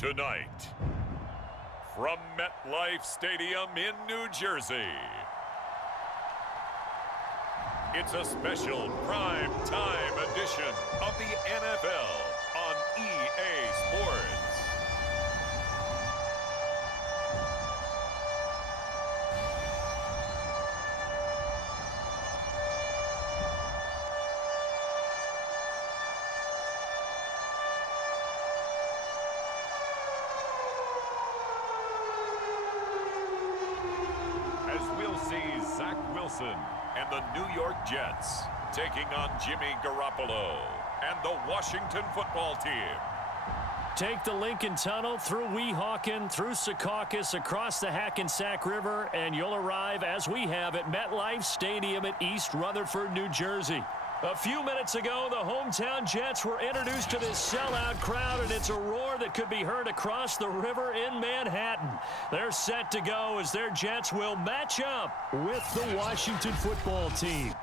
Tonight, from MetLife Stadium in New Jersey, it's a special prime time edition of the NFL on EA Sports. Zach Wilson and the New York Jets taking on Jimmy Garoppolo and the Washington football team. Take the Lincoln Tunnel through Weehawken, through Secaucus, across the Hackensack River, and you'll arrive, as we have, at MetLife Stadium at East Rutherford, New Jersey. A few minutes ago, the hometown Jets were introduced to this sellout crowd, and it's a roar that could be heard across the river in Manhattan. They're set to go as their Jets will match up with the Washington football team.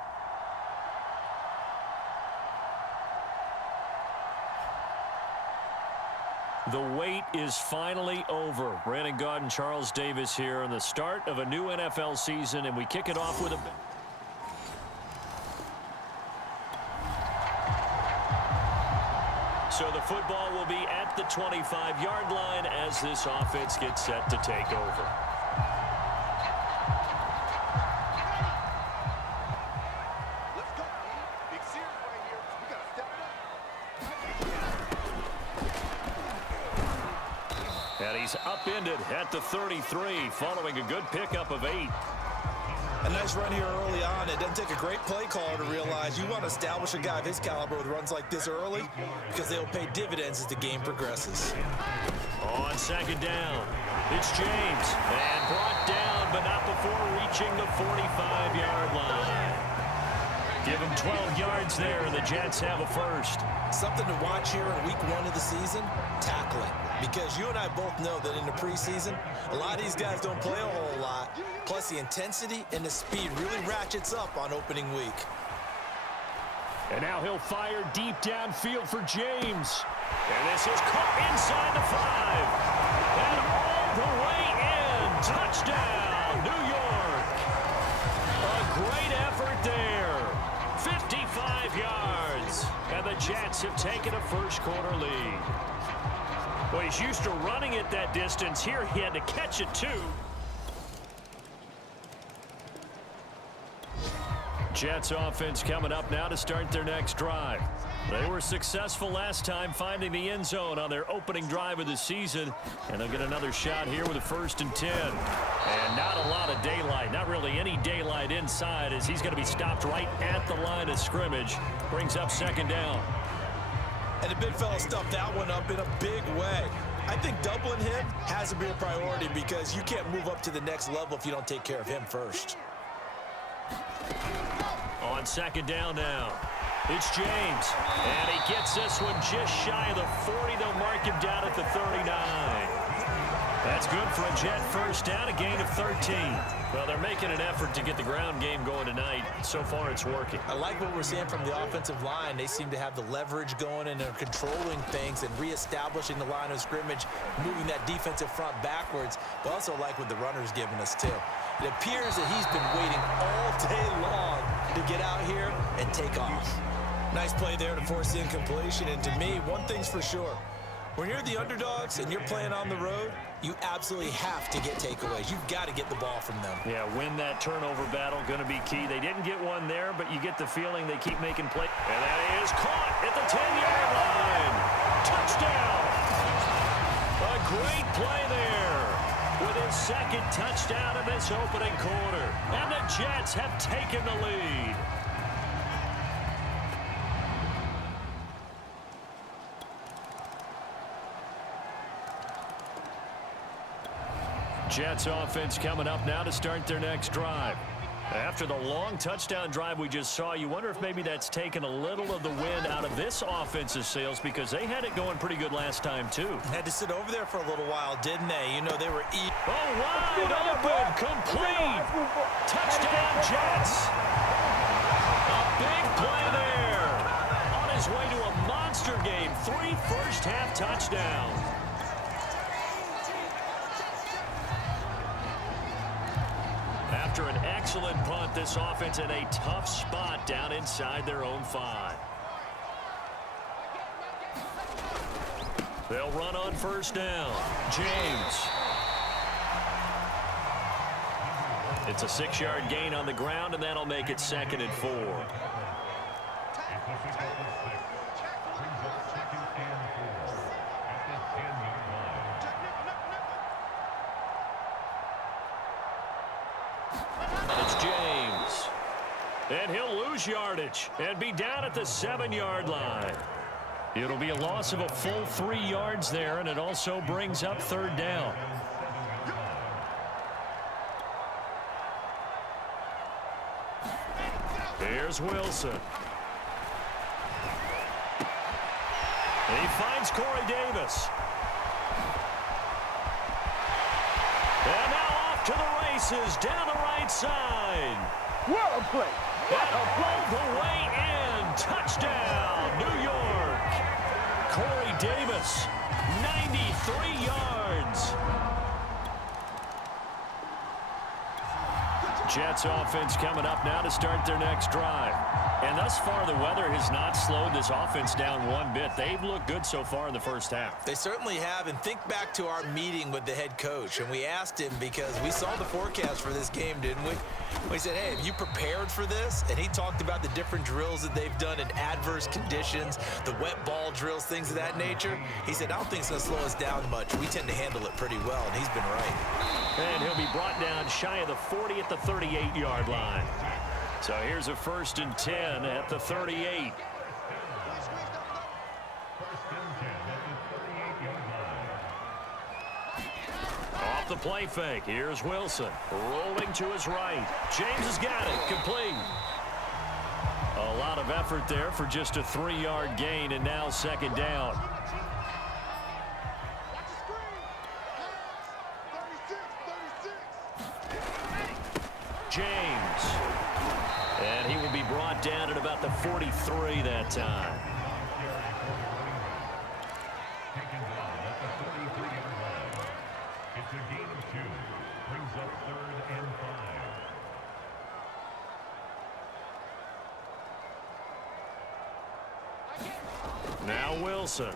The wait is finally over. Brandon Gaudin and Charles Davis here on the start of a new NFL season, and we kick it off with a... So the football will be at the 25-yard line as this offense gets set to take over. Let's go. Big series right here. We got to step it up. And he's upended at the 33 following a good pickup of 8. A nice run here early on. It doesn't take a great play caller to realize you want to establish a guy of his caliber with runs like this early because they'll pay dividends as the game progresses. On second down, it's James. And brought down, but not before reaching the 45-yard line. Give him 12 yards there, and the Jets have a first. Something to watch here in week 1 of the season, tackling. Because you and I both know that in the preseason, a lot of these guys don't play a whole lot. Plus, the intensity and the speed really ratchets up on opening week. And now he'll fire deep downfield for James. And this is caught inside the 5. And all the way in. Touchdown, New York. A great effort there. 55 yards. And the Jets have taken a first-quarter lead. Well, he's used to running it that distance. Here he had to catch it, too. Jets offense coming up now to start their next drive. They were successful last time finding the end zone on their opening drive of the season, and they'll get another shot here with a 1st and 10. And not a lot of daylight, not really any daylight inside, as he's going to be stopped right at the line of scrimmage. Brings up second down. And the big fella stuffed that one up in a big way. I think doubling him has to be a priority because you can't move up to the next level if you don't take care of him first. On second down now, it's James. And he gets this one just shy of the 40. They'll mark him down at the 39. That's good for a Jet first down, a gain of 13. Well, they're making an effort to get the ground game going tonight. So far, it's working. I like what we're seeing from the offensive line. They seem to have the leverage going, and they're controlling things and reestablishing the line of scrimmage, moving that defensive front backwards. But also like what the runner's giving us, too. It appears that he's been waiting all day long to get out here and take off. Nice play there to force the incompletion. And to me, one thing's for sure. When you're the underdogs and you're playing on the road, you absolutely have to get takeaways. You've got to get the ball from them. Yeah, win that turnover battle, going to be key. They didn't get one there, but you get the feeling they keep making plays. And that is caught at the 10-yard line. Touchdown. A great play there with his second touchdown of this opening quarter. And the Jets have taken the lead. Jets offense coming up now to start their next drive. After the long touchdown drive we just saw, you wonder if maybe that's taken a little of the wind out of this offensive sails because they had it going pretty good last time, too. Had to sit over there for a little while, didn't they? You know, they were eating. Oh, wide open, complete. Touchdown, Jets. A big play there. On his way to a monster game, 3 first-half touchdowns. After an excellent punt, this offense in a tough spot down inside their own 5. They'll run on first down. James. It's a 6-yard gain on the ground, and that'll make it 2nd and 4. It's James. And he'll lose yardage and be down at the 7-yard line. It'll be a loss of a full 3 yards there, and it also brings up 3rd down. Here's Wilson. He finds Corey Davis. And now off to the races down the right side. What a play. And all the way in. Touchdown, New York. Corey Davis, 93 yards. Jets offense coming up now to start their next drive. And thus far, the weather has not slowed this offense down one bit. They've looked good so far in the first half. They certainly have. And think back to our meeting with the head coach. And we asked him because we saw the forecast for this game, didn't we? We said, hey, have you prepared for this? And he talked about the different drills that they've done in adverse conditions, the wet ball drills, things of that nature. He said, I don't think it's going to slow us down much. We tend to handle it pretty well, and he's been right. And he'll be brought down shy of the 40 at the 38-yard line. So here's a 1st and 10 at the 38. Off the play fake. Here's Wilson. Rolling to his right. James has got it. Complete. A lot of effort there for just a 3-yard gain, and now 2nd down. James. And he will be brought down at about the 43 that time. It's a gain of 2. Brings up 3rd and 5. Now Wilson.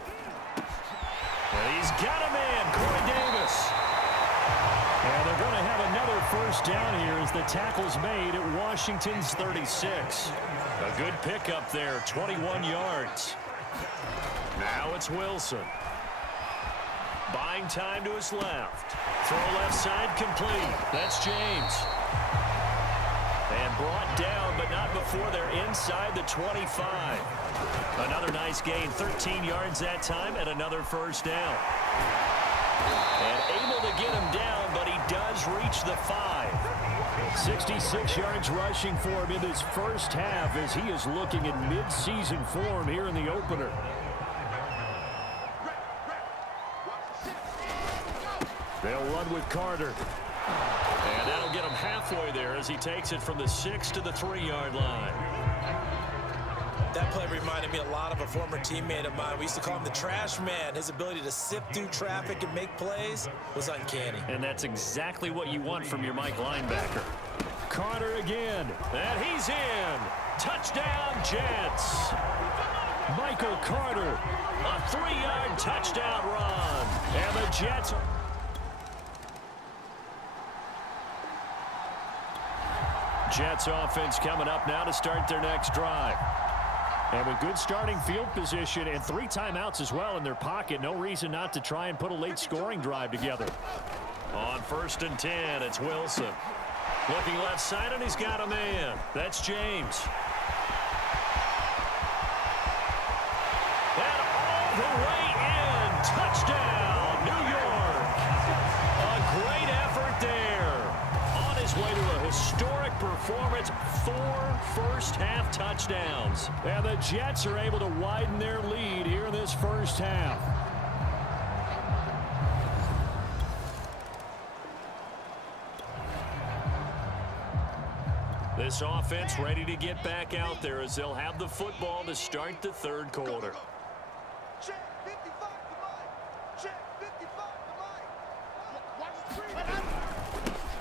And he's got a man, Corey Davis. And they're going to have another 1st down here as the tackle's made at Washington's 36. A good pickup there, 21 yards. Now it's Wilson. Buying time to his left. Throw left side complete. That's James. And brought down, but not before they're inside the 25. Another nice gain, 13 yards that time, and another 1st down. And able to get him down, but he does reach the 5. 66 yards rushing for him in this first half as he is looking in mid-season form here in the opener. They'll run with Carter. And that'll get him halfway there as he takes it from the 6 to the 3-yard line. That play reminded me a lot of a former teammate of mine. We used to call him the trash man. His ability to sift through traffic and make plays was uncanny. And that's exactly what you want from your Mike linebacker. Carter again. And he's in. Touchdown, Jets. Michael Carter. A 3-yard touchdown run. And the Jets. Jets offense coming up now to start their next drive. And with good starting field position and 3 timeouts as well in their pocket, no reason not to try and put a late scoring drive together. On 1st and 10, it's Wilson. Looking left side, and he's got a man. That's James. And all the way in. Touchdown, New York. A great effort there. On his way to a historic performance, 4 first-half touchdowns. And the Jets are able to widen their lead here in this first half. This offense ready to get back out there as they'll have the football to start the 3rd quarter. Check 55 to Mike. Check 55 to Mike. Watch the screen.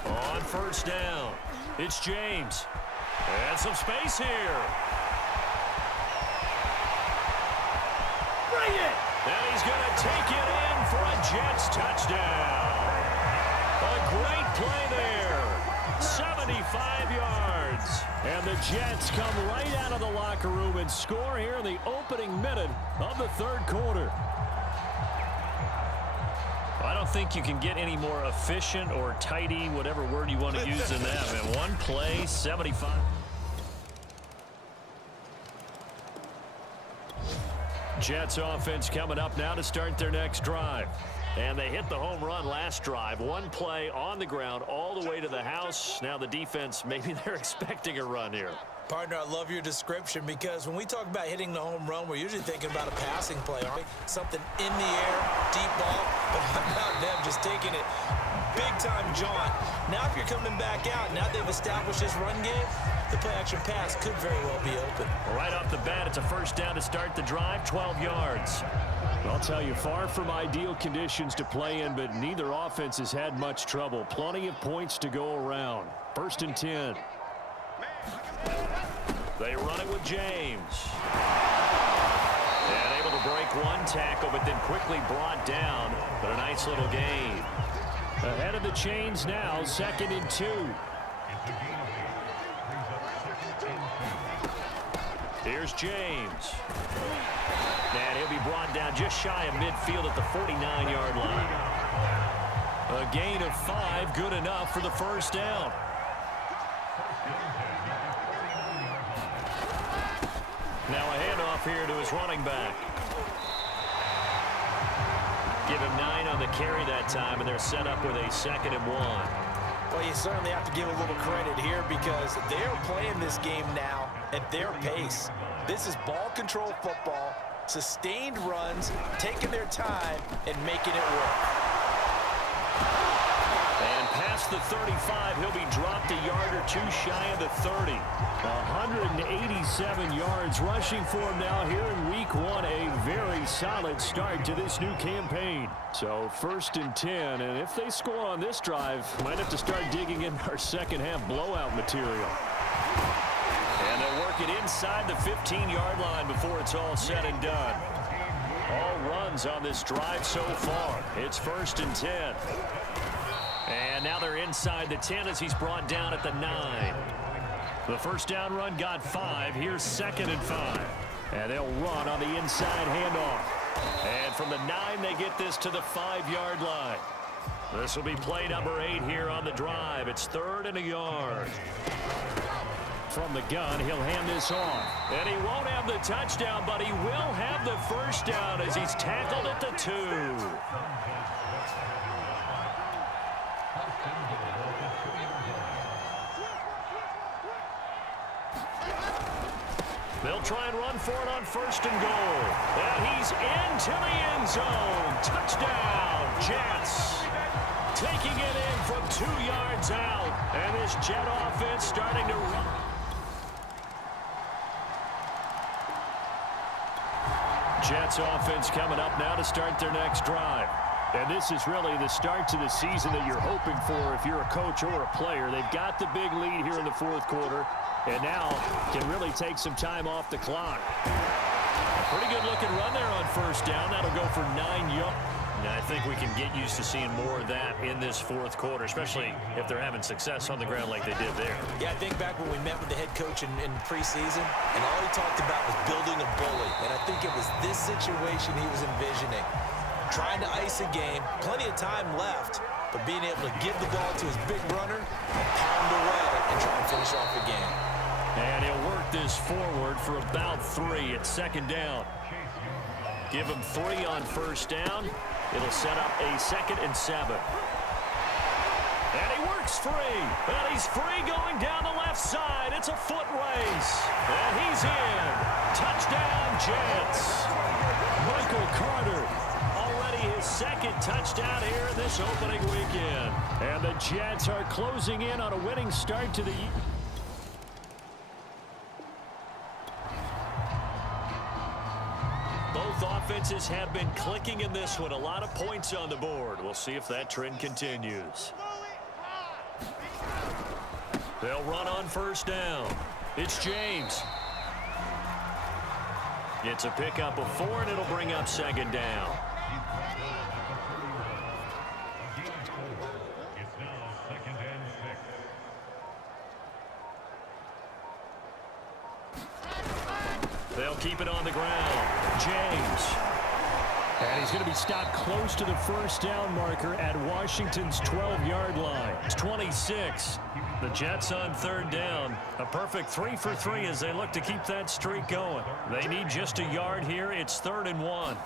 On 1st down. It's James. And some space here. Bring it! And he's going to take it in for a Jets touchdown. A great play there. 75 yards. And the Jets come right out of the locker room and score here in the opening minute of the third quarter. I don't think you can get any more efficient or tidy, whatever word you want to use than that. In one play, 75. Jets offense coming up now to start their next drive. And they hit the home run last drive. One play on the ground all the way to the house. Now the defense, maybe they're expecting a run here. Partner, I love your description because when we talk about hitting the home run, we're usually thinking about a passing play, aren't we? Something in the air, deep ball, but how about them just taking it big-time jaunt. Now if you're coming back out, now they've established this run game, the play-action pass could very well be open. Right off the bat, it's a first down to start the drive, 12 yards. I'll tell you, far from ideal conditions to play in, but neither offense has had much trouble. Plenty of points to go around. First and 10. They run it with James. And able to break one tackle, but then quickly brought down. But a nice little gain. Ahead of the chains now, 2nd and 2. Here's James. And he'll be brought down just shy of midfield at the 49-yard line. A gain of 5, good enough for the first down. Now a handoff here to his running back. Give him 9 on the carry that time, and they're set up with a 2nd and 1. Well, you certainly have to give a little credit here because they're playing this game now at their pace. This is ball control football, sustained runs, taking their time, and making it work. And past the 35, he'll be dropped a yard or two shy of the 30. 187 yards rushing for him now here in week 1. A very solid start to this new campaign. So 1st and 10, and if they score on this drive, might have to start digging in our second half blowout material. And they'll work it inside the 15-yard line before it's all said and done. All runs on this drive so far. It's 1st and 10. And now they're inside the 10 as he's brought down at the 9. The first down run got 5. Here's 2nd and 5. And they'll run on the inside handoff. And from the 9, they get this to the 5-yard line. This will be play number 8 here on the drive. It's 3rd and a yard. From the gun, he'll hand this off. And he won't have the touchdown, but he will have the first down as he's tackled at the 2. They'll try and run for it on 1st and goal. And he's into the end zone. Touchdown, Jets. Taking it in from 2 yards out. And this Jet offense starting to run. Jets offense coming up now to start their next drive. And this is really the start to the season that you're hoping for if you're a coach or a player. They've got the big lead here in the 4th quarter. And now can really take some time off the clock. A pretty good looking run there on 1st down. That'll go for 9 yards. I think we can get used to seeing more of that in this 4th quarter, especially if they're having success on the ground like they did there. Yeah, I think back when we met with the head coach in preseason, and all he talked about was building a bully. And I think it was this situation he was envisioning. Trying to ice a game, plenty of time left, but being able to give the ball to his big runner and pound away and try and finish off the game. And he'll work this forward for about 3 at 2nd down. Give him 3 on 1st down. It'll set up a 2nd and 7. And he works free. And he's free going down the left side. It's a foot race. And he's in. Touchdown, Jets. Michael Carter. Already his 2nd touchdown here in this opening weekend. And the Jets are closing in on a winning start to the year. Both offenses have been clicking in this one. A lot of points on the board. We'll see if that trend continues. They'll run on first down. It's James. It's a pickup of 4, and it'll bring up second down. They'll keep it on the ground. James. And he's going to be stopped close to the first down marker at Washington's 12-yard line. It's 26. The Jets on third down. A perfect 3 for 3 as they look to keep that streak going. They need just a yard here. It's 3rd and 1.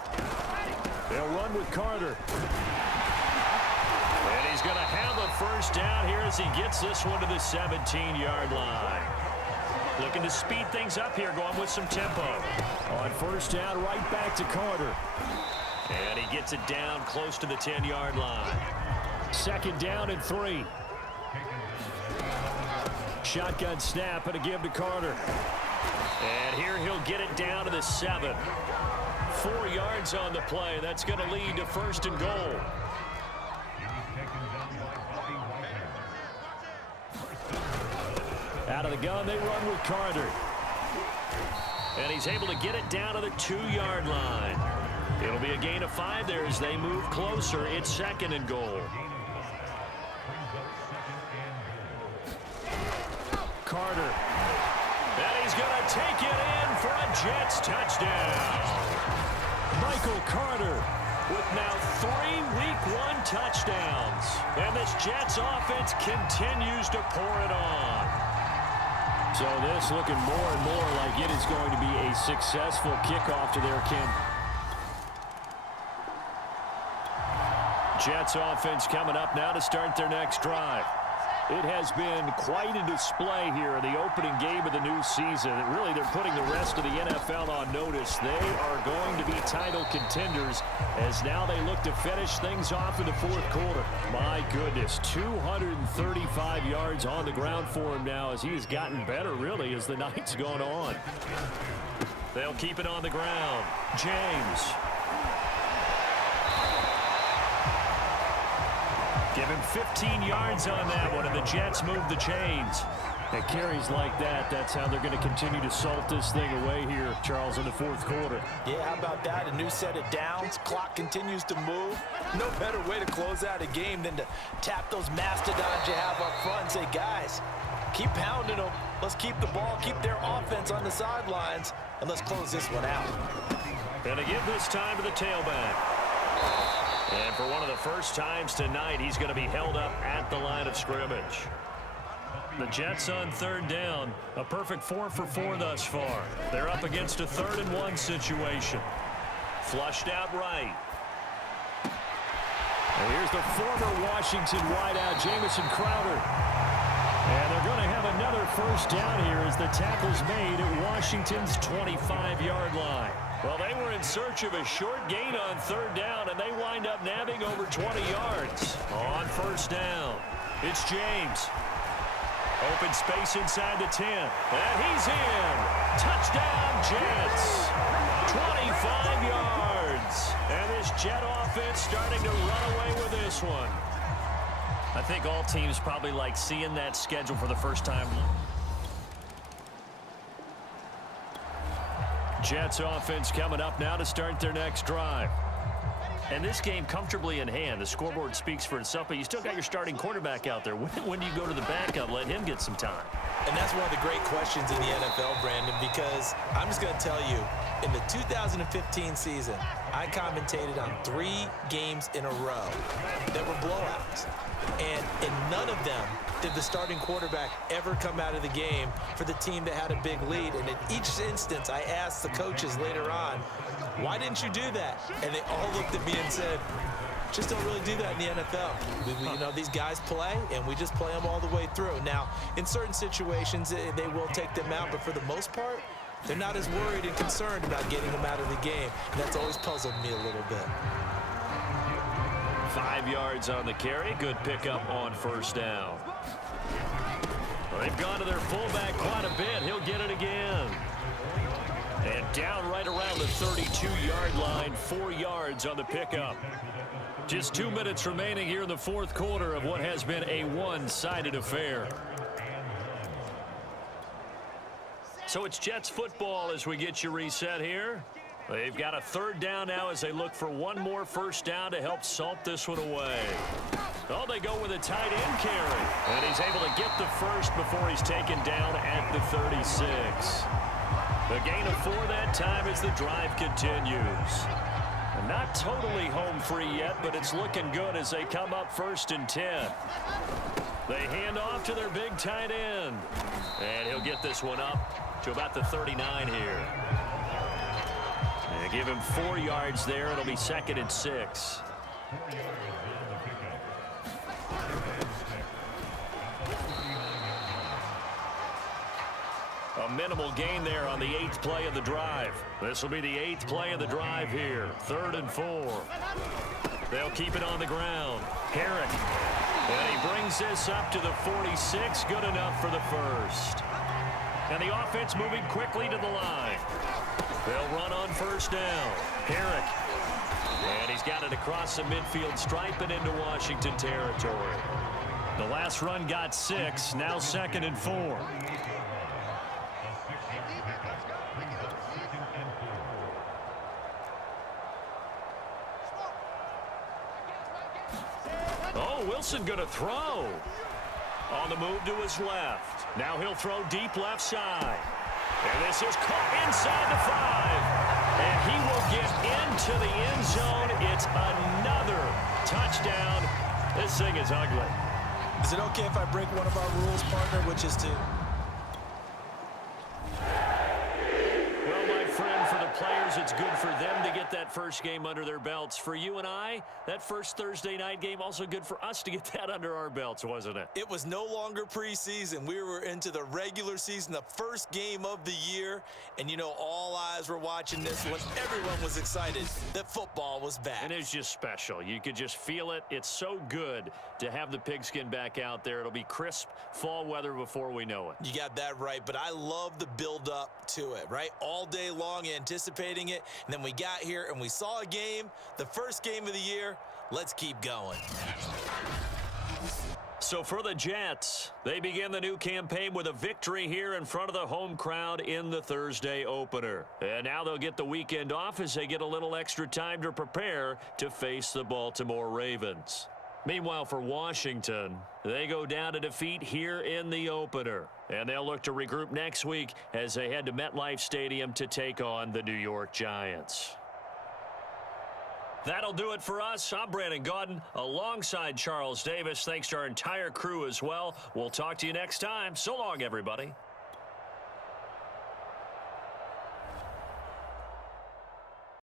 They'll run with Carter. And he's going to have a first down here as he gets this one to the 17-yard line. Looking to speed things up here, going with some tempo. On first down, right back to Carter. And he gets it down close to the 10-yard line. 2nd down and 3. Shotgun snap and a give to Carter. And here he'll get it down to the 7. 4 yards on the play. That's going to lead to 1st and goal. Out of the gun, they run with Carter. And he's able to get it down to the 2-yard line. It'll be a gain of 5 there as they move closer. It's 2nd and goal. Carter. And he's going to take it in for a Jets touchdown. Michael Carter with now 3 Week 1 touchdowns. And this Jets offense continues to pour it on. So this looking more and more like it is going to be a successful kickoff to their camp. Jets offense coming up now to start their next drive. It has been quite a display here in the opening game of the new season. Really, they're putting the rest of the NFL on notice. They are going to be title contenders as now they look to finish things off in the 4th quarter. My goodness, 235 yards on the ground for him now as he has gotten better, really, as the night's gone on. They'll keep it on the ground. James. Give him 15 yards on that one, and the Jets move the chains. At carries like that, that's how they're going to continue to salt this thing away here, Charles, in the 4th quarter. Yeah, how about that? A new set of downs. Clock continues to move. No better way to close out a game than to tap those mastodons you have up front and say, guys, keep pounding them. Let's keep the ball, keep their offense on the sidelines, and let's close this one out. And to give this time to the tailback. And for one of the first times tonight, he's going to be held up at the line of scrimmage. The Jets on third down, a perfect 4 for 4 thus far. They're up against a 3rd and 1 situation. Flushed out right. And here's the former Washington wideout, Jamison Crowder. And they're going to have another first down here as the tackle's made at Washington's 25-yard line. Well, they were in search of a short gain on third down, and they wind up nabbing over 20 yards on first down. It's James. Open space inside the 10. And he's in. Touchdown, Jets. 25 yards. And this Jet offense starting to run away with this one. I think all teams probably like seeing that schedule for the first time. Jets offense coming up now to start their next drive. And this game comfortably in hand. The scoreboard speaks for itself, but you still got your starting quarterback out there. When do you go to the backup, let him get some time? And that's one of the great questions in the NFL, Brandon, because I'm just going to tell you, in the 2015 season, I commentated on 3 games in a row that were blowouts. And in none of them did the starting quarterback ever come out of the game for the team that had a big lead. And in each instance, I asked the coaches later on, why didn't you do that? And they all looked at me and said, just don't really do that in the NFL. You know, these guys play, and we just play them all the way through. Now, in certain situations, they will take them out, but for the most part, they're not as worried and concerned about getting them out of the game. And that's always puzzled me a little bit. 5 yards on the carry. Good pickup on first down. Well, they've gone to their fullback quite a bit. He'll get it again. And down right around the 32-yard line. 4 yards on the pickup. Just 2 minutes remaining here in the 4th quarter of what has been a one-sided affair. So it's Jets football as we get you reset here. They've got a third down now as they look for one more first down to help salt this one away. Oh, they go with a tight end carry. And he's able to get the first before he's taken down at the 36. The gain of 4 that time as the drive continues. Not totally home free yet, but it's looking good as they come up 1st and 10. They hand off to their big tight end. And he'll get this one up to about the 39 here. And give him 4 yards there. It'll be 2nd and 6. A minimal gain there on the 8th play of the drive. This will be the 8th play of the drive here. 3rd and 4. They'll keep it on the ground. Herrick. And he brings this up to the 46. Good enough for the first. And the offense moving quickly to the line. They'll run on first down. Herrick. And he's got it across the midfield stripe and into Washington territory. The last run got 6. Now 2nd and 4. Oh, Wilson going to throw. On the move to his left. Now he'll throw deep left side. And this is caught inside the 5. And he will get into the end zone. It's another touchdown. This thing is ugly. Is it okay if I break one of our rules, partner, which is to... Well, my friend, for the players, it's good for them to get that first game under their belts. For you and I, that first Thursday night game, also good for us to get that under our belts, wasn't it? It was no longer preseason. We were into the regular season, the first game of the year. And, you know, all eyes were watching this when everyone was excited that football was back. And it's just special. You could just feel it. It's so good to have the pigskin back out there. It'll be crisp fall weather before we know it. You got that right, but I love the build-up to it, right? All day long anticipating it, and then we got here and we saw a game, the first game of the year. Let's keep going. So for the Jets, they begin the new campaign with a victory here in front of the home crowd in the Thursday opener. And now they'll get the weekend off as they get a little extra time to prepare to face the Baltimore Ravens. Meanwhile, for Washington, they go down to defeat here in the opener. And they'll look to regroup next week as they head to MetLife Stadium to take on the New York Giants. That'll do it for us. I'm Brandon Gaudin alongside Charles Davis. Thanks to our entire crew as well. We'll talk to you next time. So long, everybody.